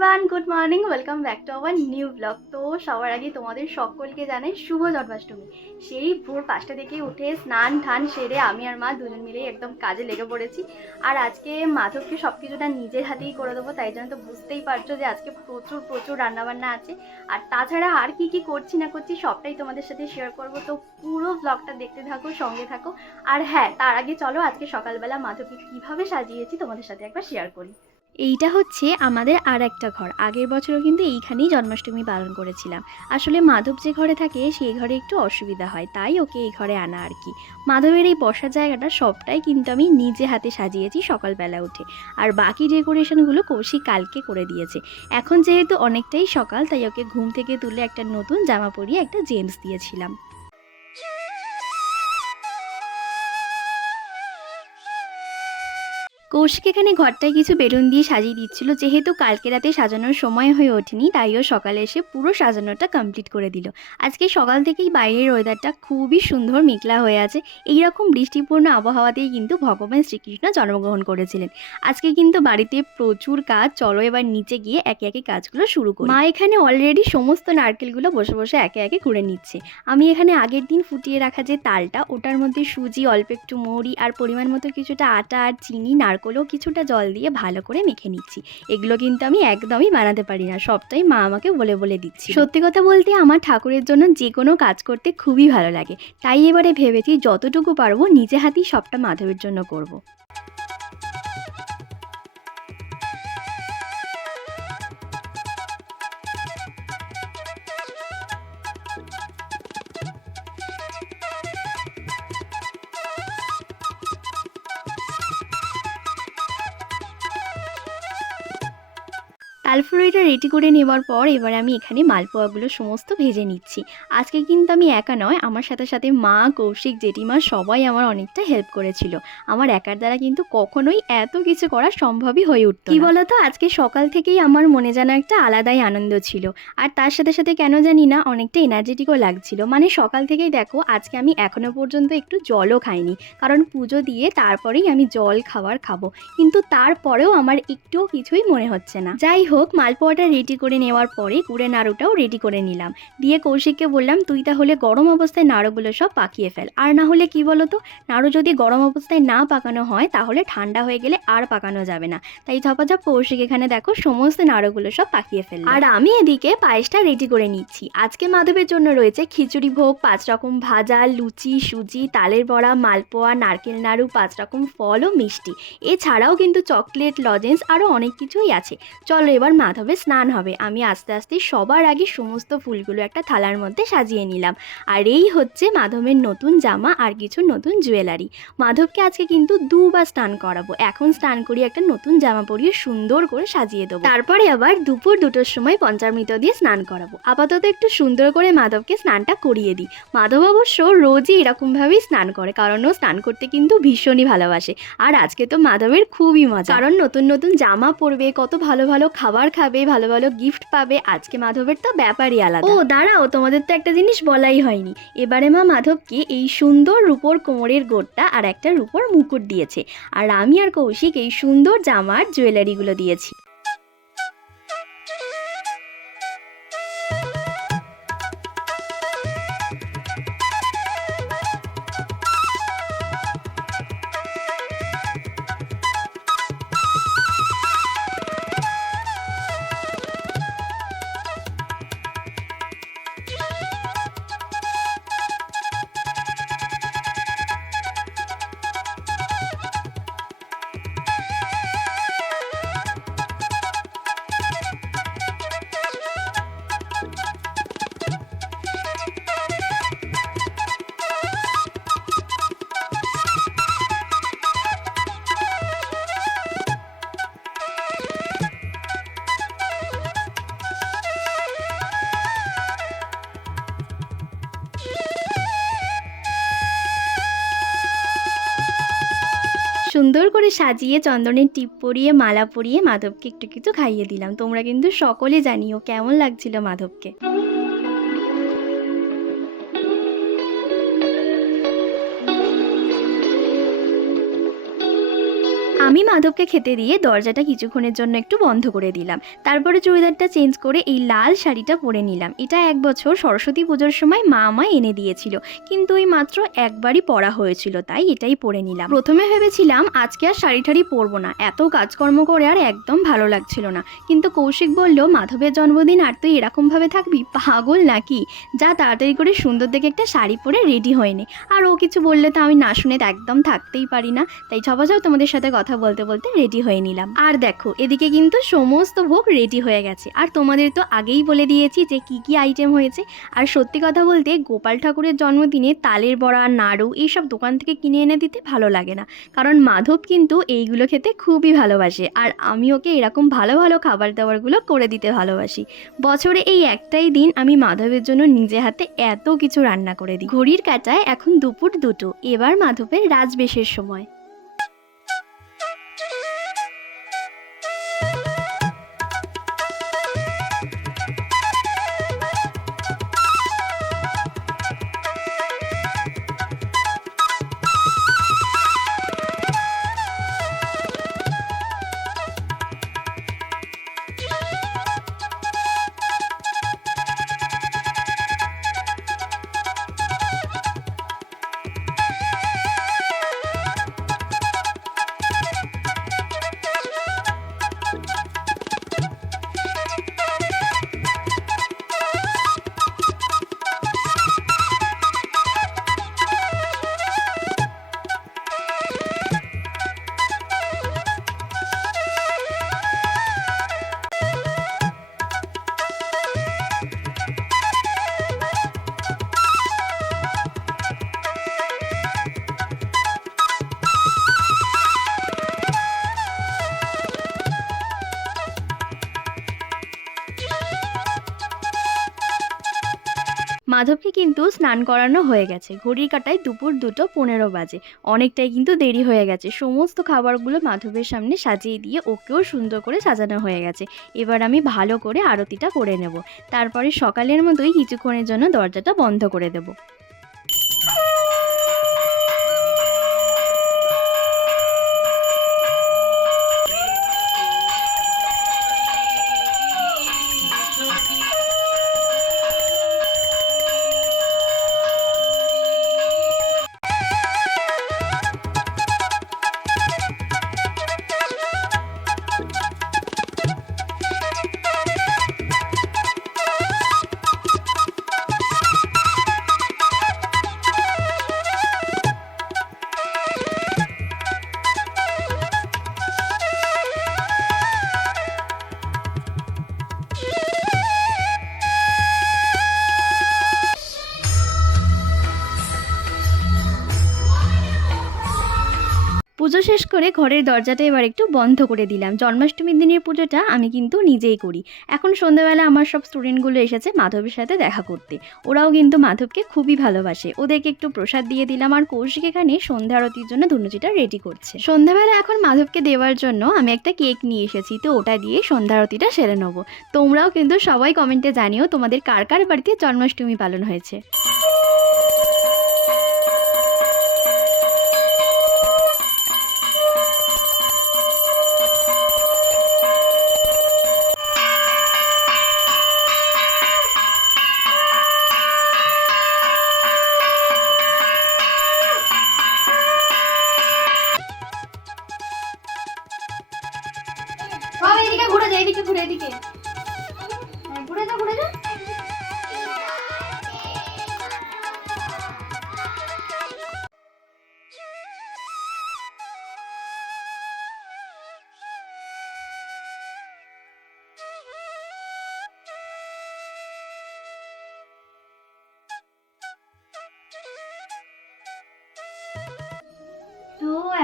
Everyone good morning welcome back to our new blog তো সবার আগে তোমাদের সকলকে জানাই শুভ জন্মাষ্টমী। সেই ভোর পাঁচটা থেকে উঠে স্নান ঠান সেরে আমি আর মা দুজন মিলেই একদম কাজে লেগে পড়েছি। আর আজকে মাধবকে সব কিছুটা নিজের হাতেই করে দেবো, তাই জন্য তো বুঝতেই পারছ যে আজকে প্রচুর প্রচুর রান্নাবান্না আছে। আর তাছাড়া আর কি কি করছি না করছি সবটাই তোমাদের সাথে শেয়ার করব। তো পুরো ব্লগটা দেখতে থাকো, সঙ্গে থাকো। আর হ্যাঁ তার আগে চলো আজকে সকালবেলা মাধবকে কীভাবে সাজিয়েছি তোমাদের সাথে একবার শেয়ার করি। এইটা হচ্ছে আমাদের আর একটা ঘর। আগের বছরও কিন্তু এইখানেই জন্মাষ্টমী পালন করেছিলাম। আসলে মাধব যে ঘরে থাকে, সেই ঘরে একটু অসুবিধা হয়, তাই ওকে এই ঘরে আনা আর কি। মাধবের এই বসার জায়গাটা সবটাই কিন্তু আমি নিজে হাতে সাজিয়েছি সকালবেলা উঠে। আর বাকি ডেকোরেশনগুলো কৌশিক কালকে করে দিয়েছে। এখন যেহেতু অনেকটাই সকাল, তাই ওকে ঘুম থেকে তুলে একটা নতুন জামা পরিয়ে একটা জেমস দিয়েছিলাম। কৌশিক এখানে ঘরটায় কিছু বেলুন দিয়ে সাজিয়ে দিচ্ছিল। যেহেতু কালকে রাতে সাজানোর সময় হয়ে ওঠেনি, তাই ও সকালে এসে পুরো সাজানোটা কমপ্লিট করে দিল। আজকে সকাল থেকেই বাইরের ওয়েদারটা খুবই সুন্দর, মেঘলা হয়ে আছে। এইরকম বৃষ্টিপূর্ণ আবহাওয়াতেই কিন্তু ভগবান শ্রীকৃষ্ণ জন্মগ্রহণ করেছিলেন। আজকে কিন্তু বাড়িতে প্রচুর কাজ। চলো এবার নিচে গিয়ে একে একে কাজগুলো শুরু করি। মা এখানে অলরেডি সমস্ত নারকেলগুলো বসে বসে একে একে কুড়ে নিচ্ছে। আমি এখানে আগের দিন ফুটিয়ে রাখা যে তালটা, ওটার মধ্যে সুজি, অল্প একটু মৌরি আর পরিমাণ মতো কিছুটা আটা আর চিনি নারকলও কিছুটা জল দিয়ে ভালো করে মেখে নিচ্ছি। এগুলো কিন্তু আমি একদমই বানাতে পারি না, সবটাই মা আমাকে বলে বলে দিচ্ছি সত্যি কথা বলতে আমার ঠাকুরের জন্য যে কোনো কাজ করতে খুবই ভালো লাগে। তাই এবারে ভেবেছি যতটুকু পারব নিজে হাতেই সবটা মাধবের জন্য করব। রেডি করে নেওয়ার পর এবার আমি এখানে মালপোয়াগুলো সমস্ত ভেজে নিচ্ছি। আজকে কিন্তু আমি একা নয়, আমার সাথে সাথে মা, কৌশিক, জেঠিমা সবাই আমার অনেকটা হেল্প করেছিল। আমার একার দ্বারা কিন্তু কখনোই এত কিছু করা সম্ভবই হয়ে উঠত কি বলতো, আজকে সকাল থেকেই আমার মনে যেন একটা আলাদাই আনন্দ ছিল। আর তার সাথে সাথে কেন জানি না, অনেকটা এনার্জেটিকও লাগছিল। মানে সকাল থেকেই দেখো, আজকে আমি এখনও পর্যন্ত একটু জলও খাইনি। কারণ পুজো দিয়ে তারপরেই আমি জল খাবার খাব। কিন্তু তারপরেও আমার একটুও কিছুই মনে হচ্ছে না। যাই হোক, মালপোয়াটা রেডি করে নেওয়ার পরে গুড়ে নাড়ুটাও রেডি করে নিলাম। দিয়ে কৌশিককে বললাম, তুই তাহলে গরম অবস্থায় নাড়ুগুলো সব পাকিয়ে ফেল। আর না হলে কি বলতো? নাড়ু যদি গরম অবস্থায় না পাকানো হয়, তাহলে ঠান্ডা হয়ে গেলে আর পাকানো যাবে না। তাই ঝপাঝপ কৌশিক এখানে দেখো সমস্ত নাড়ুগুলো সব পাকিয়ে ফেল আর আমি এদিকে পায়েসটা রেডি করে নিচ্ছি। আজকে মাধবের জন্য রয়েছে খিচুড়ি ভোগ, পাঁচ রকম ভাজা, লুচি, সুজি, তালের বড়া, মালপোয়া, নারকেল নাড়ু, পাঁচ রকম ফল ও মিষ্টি। এছাড়াও কিন্তু চকলেট, লজেন্স আরও অনেক কিছুই আছে। চলো এবার মাধবের স্নান হবে। আমি আস্তে আস্তে সবার আগে সমস্ত ফুলগুলো একটা থালার মধ্যে সাজিয়ে নিলাম। আর এই হচ্ছে মাধবের নতুন জামা আর কিছু নতুন জুয়েলারি। মাধবকে আজকে কিন্তু দুবার স্নান করাবো। এখন স্নান করিয়ে একটা নতুন জামা পরিয়ে সুন্দর করে সাজিয়ে দেবো। তারপরে আবার দুপুর দুটোর সময় পঞ্চামৃত দিয়ে স্নান করাবো। আপাতত একটু সুন্দর করে মাধবকে স্নানটা করিয়ে দিই। মাধব অবশ্য রোজই এরকমভাবেই স্নান করে, কারণ ও স্নান করতে কিন্তু ভীষণই ভালোবাসে। আর আজকে তো মাধবের খুবই মজা। কারণ নতুন নতুন জামা পরবে, কত ভালো ভালো খাবার খাবে, ভালো ভালো ভালো গিফট পাবে। আজকে মাধবের তো ব্যাপারই আলাদা। ও, দাঁড়াও, তোমাদের তো একটা জিনিস বলাই হয়নি। এবারে মা মাধবকে এই সুন্দর রূপোর কোমরের গোটটা আর একটা রূপোর মুকুট দিয়েছে। আর আমি আর কৌশিক এই সুন্দর জামার জুয়েলারিগুলো দিয়েছি। সাজিয়ে চন্দনের টিপ পরিয়ে, মালা পরিয়ে মাধবকে একটু কিছু খাইয়ে দিলাম। তোমরা কিন্তু সকলে জানিও কেমন লাগছিল মাধবকে। আমি মাধবকে খেতে দিয়ে দরজাটা কিছুক্ষণের জন্য একটু বন্ধ করে দিলাম। তারপরে চুড়িদারটা চেঞ্জ করে এই লাল শাড়িটা পরে নিলাম। এটা এক বছর সরস্বতী পুজোর সময় মা আমায় এনে দিয়েছিল। কিন্তু ওই মাত্র একবারই পরা হয়েছিল, তাই এটাই পরে নিলাম। প্রথমে ভেবেছিলাম, আজকে আর শাড়ি ঠাড়ি পরবো না। এত কাজকর্ম করে আর একদম ভালো লাগছিল না। কিন্তু কৌশিক বলল, মাধবের জন্মদিন আর তুই এরকমভাবে থাকবি? পাগল নাকি? যা তাড়াতাড়ি করে সুন্দর দেখে একটা শাড়ি পরে রেডি হয়ে নে আর ও কিছু বললে তো আমি না শুনে একদম থাকতেই পারি না। তাই ঝপাঝপ তোমাদের সাথে কথা বলতে বলতে রেডি হয়ে নিলাম। আর দেখো, এদিকে কিন্তু সমস্ত ভোগ রেডি হয়ে গেছে। আর তোমাদের তো আগেই বলে দিয়েছি যে কি কি আইটেম হয়েছে। আর সত্যি কথা বলতে গোপাল ঠাকুরের জন্মদিনে তালের বড়া, নাড়ু এইসব দোকান থেকে কিনে এনে দিতে ভালো লাগে না। কারণ মাধব কিন্তু এইগুলো খেতে খুবই ভালোবাসে। আর আমি ওকে এরকম ভালো ভালো খাবার দাবারগুলো করে দিতে ভালোবাসি। বছরে এই একটাই দিন আমি মাধবের জন্য নিজে হাতে এত কিছু রান্না করে দিই। ঘড়ির কাটায় এখন দুপুর দুটো। এবার মাধবের রাজবেশের সময়। মাধবকে কিন্তু স্নান করানো হয়ে গেছে। ঘড়ির কাটায় দুপুর দুটো পনেরো বাজে। অনেকটাই কিন্তু দেরি হয়ে গেছে। সমস্ত খাবারগুলো মাধবের সামনে সাজিয়ে দিয়ে ওকেও সুন্দর করে সাজানো হয়ে গেছে। এবার আমি ভালো করে আরতিটা করে নেব। তারপরে সকালের মতোই কিছুক্ষণের জন্য দরজাটা বন্ধ করে দেব। করে ঘরের দরজাটা এবার একটু বন্ধ করে দিলাম। জন্মাষ্টমীর দিনের পুজোটা আমি কিন্তু নিজেই করি। এখন সন্ধ্যাবেলা আমার সব স্টুডেন্টগুলো এসেছে মাধবের সাথে দেখা করতে। ওরাও কিন্তু মাধবকে খুবই ভালোবাসে। ওদেরকে একটু প্রসাদ দিয়ে দিলাম আর কৌশিক এখানে সন্ধ্যা আরতির জন্য ধনুচিটা রেডি করছে। সন্ধ্যাবেলা এখন মাধবকে দেওয়ার জন্য আমি একটা কেক নিয়ে এসেছি। তো ওটা দিয়ে সন্ধ্যা আরতিটা সেরে নেব। তোমরাও কিন্তু সবাই কমেন্টে জানিও তোমাদের কার কার বাড়িতে জন্মাষ্টমী পালন হয়েছে।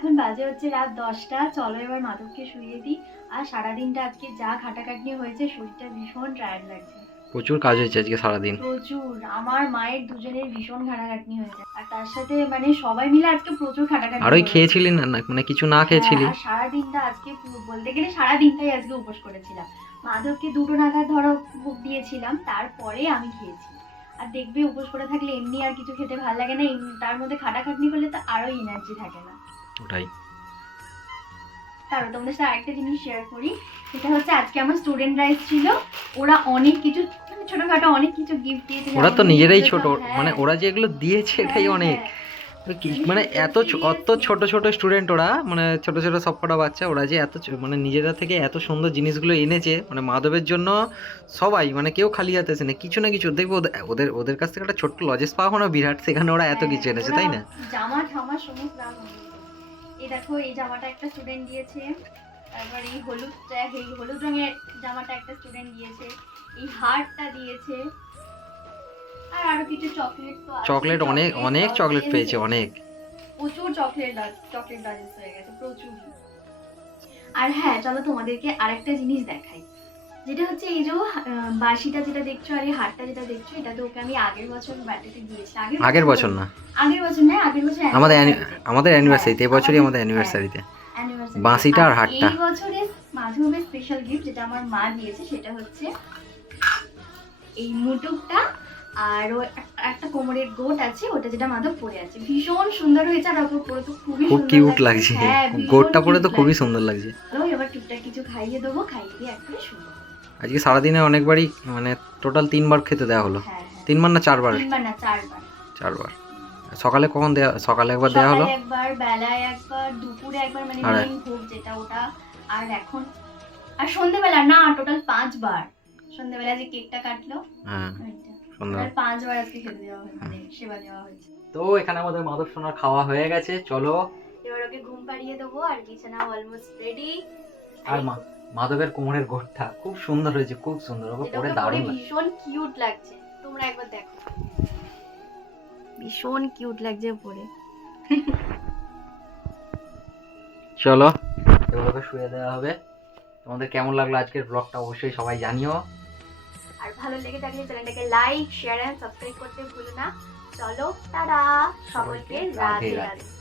এখন বাজে হচ্ছে রাত দশটা। চলো এবার মাধবকে শুয়ে দিই। আর সারাদিনটা আজকে যা খাটাখাটনি হয়েছে শরীরটা ভীষণ টায়ার্ড লাগছে। প্রচুর কাজ হয়েছে আজকে সারাদিন। প্রচুর। আমার মায়ের দুজনের ভীষণ খাটাখাটনি হয়েছে। আর তার সাথে মানে সবাই মিলে আজকে প্রচুর খাটাখাটনি আরোই হয়েছে। খেয়েছিলি না? মানে কিছু না খেয়েছিলি? হ্যাঁ, আর সারাদিনটা আজকে বলতে গেলে সারাদিনটাই আজকে উপোস করেছিলাম। মাধবকে দুটো নাগাদ ধরো ভোগ দিয়েছিলাম তারপরে আমি খেয়েছি। আর দেখবে উপোস করে থাকলে এমনি আর কিছু খেতে ভালো লাগে না তার মধ্যে খাটাখাটনি করলে তো আরোই এনার্জি থাকে না। ওটাই। তারপর তোমাদের সাথে আরেকটা জিনিস শেয়ার করি। সেটা হচ্ছে আজকে আমার স্টুডেন্টরা এসেছিল ওরা অনেক কিছু মানে ছোটখাটো অনেক কিছু গিফট দিয়েছে ওরা তো নিজেরাই ছোট হ্যাঁ, মানে ওরা যেগুলো দিয়েছে এটাই হ্যাঁ, অনেক। হ্যাঁ। মানে এত অত ছোট ছোট স্টুডেন্ট ওরা মানে ছোট ছোট সবকটা বাচ্চা ওরা যে এত মানে নিজেরা থেকে এত সুন্দর জিনিসগুলো এনেছে মানে মাধবের জন্য সবাই মানে কেউ খালি হাতে আসে না কিছু না কিছু দেখব ওদের- ওদের কাছ থেকে একটা ছোট্ট লজেস পাওয়া না বিরাট সেখানে ওরা এত হ্যাঁ, কিছু এনেছে তাই না? জামা ঠামা সমস্ত দেখো এই জামাটা একটা স্টুডেন্ট দিয়েছে। তারপর এই হলুদটা এই হলুদ রঙের জামাটা একটা স্টুডেন্ট দিয়েছে। এই হারটা দিয়েছে। আর আরও কিছু চকলেট তো চকলেট অনেক অনেক চকলেট পেয়েছে অনেক। প্রচুর চকলেট চকলেট ডাজেস হয়ে গেছে প্রচুর। আর হ্যাঁ চলো তোমাদেরকে আরেকটা জিনিস দেখাই। যেটা হচ্ছে এই যে বাঁশিটা যেটা দেখছ আর এই হারটা যেটা দেখছ এটা তো ওকে আমি আগের বছর বার্থডেতে দিয়েছি। আগের বছর না। আগের বছর না আগের বছর আমাদের আমাদের অ্যানিভার্সারিতে হ্যাঁ, এবছরই আমাদের অ্যানিভার্সারিতে। বাঁশিটা আর হারটা। এই বছরের মাধবের স্পেশাল গিফট যেটা আমার মা দিয়েছে সেটা হচ্ছে এই মুটুকটা আর একটা কোমরের গোট আছে ওটা যেটা মাধব পরে আছে। ভীষণ সুন্দর হয়েছে আর ওকে পরে তো খুবই খুব কিউট লাগছে। হ্যাঁ, গোটটা পরে তো খুবই সুন্দর লাগছে। এবার টুকটাক কিছু খাইয়ে দেবো খাইয়ে দিয়ে একবারে শুরু আজকে সারাদিনে অনেকবারই মানে টোটাল তিনবার খেতে দেওয়া হলো। হ্যাঁ হ্যাঁ। তিনবার না চারবার? তিনবার না চারবার। চারবার। সকালে কখন দেওয়া সকালে একবার দেওয়া হলো? একবার বেলায় একবার দুপুরে একবার মানে ভোগ যেটা ওটা আর এখন আর না টোটাল পাঁচবার। সন্ধেবেলা যে কেকটা কাটলো হ্যাঁ ওইটা। পাঁচবার আজকে খেতে দেওয়া হয়েছে মানে সেবা দেওয়া হয়েছে। তো এখানে আমাদের মাধব সোনার খাওয়া হয়ে গেছে চলো। এবার ওকে ঘুম পাড়িয়ে দেবো আর বিছানা অলমোস্ট রেডি আর মা মাধবের কোমরের গোটটা খুব সুন্দর হয়েছে খুব সুন্দর। ওকে পরে দারুণ ভীষণ কিউট লাগছে। তোমরা একবার দেখো। ভীষণ কিউট লাগছে পরে। চলো এগুলোকে শুয়ে দেওয়া হবে। তোমাদের কেমন লাগল আজকের ব্লগটা অবশ্যই সবাই জানিও। আর ভালো লেগে থাকলে চ্যানেলটাকে লাইক শেয়ার এন্ড সাবস্ক্রাইব করতে ভুলো না। চলো টাটা। সবাইকে রাধে। রাধে।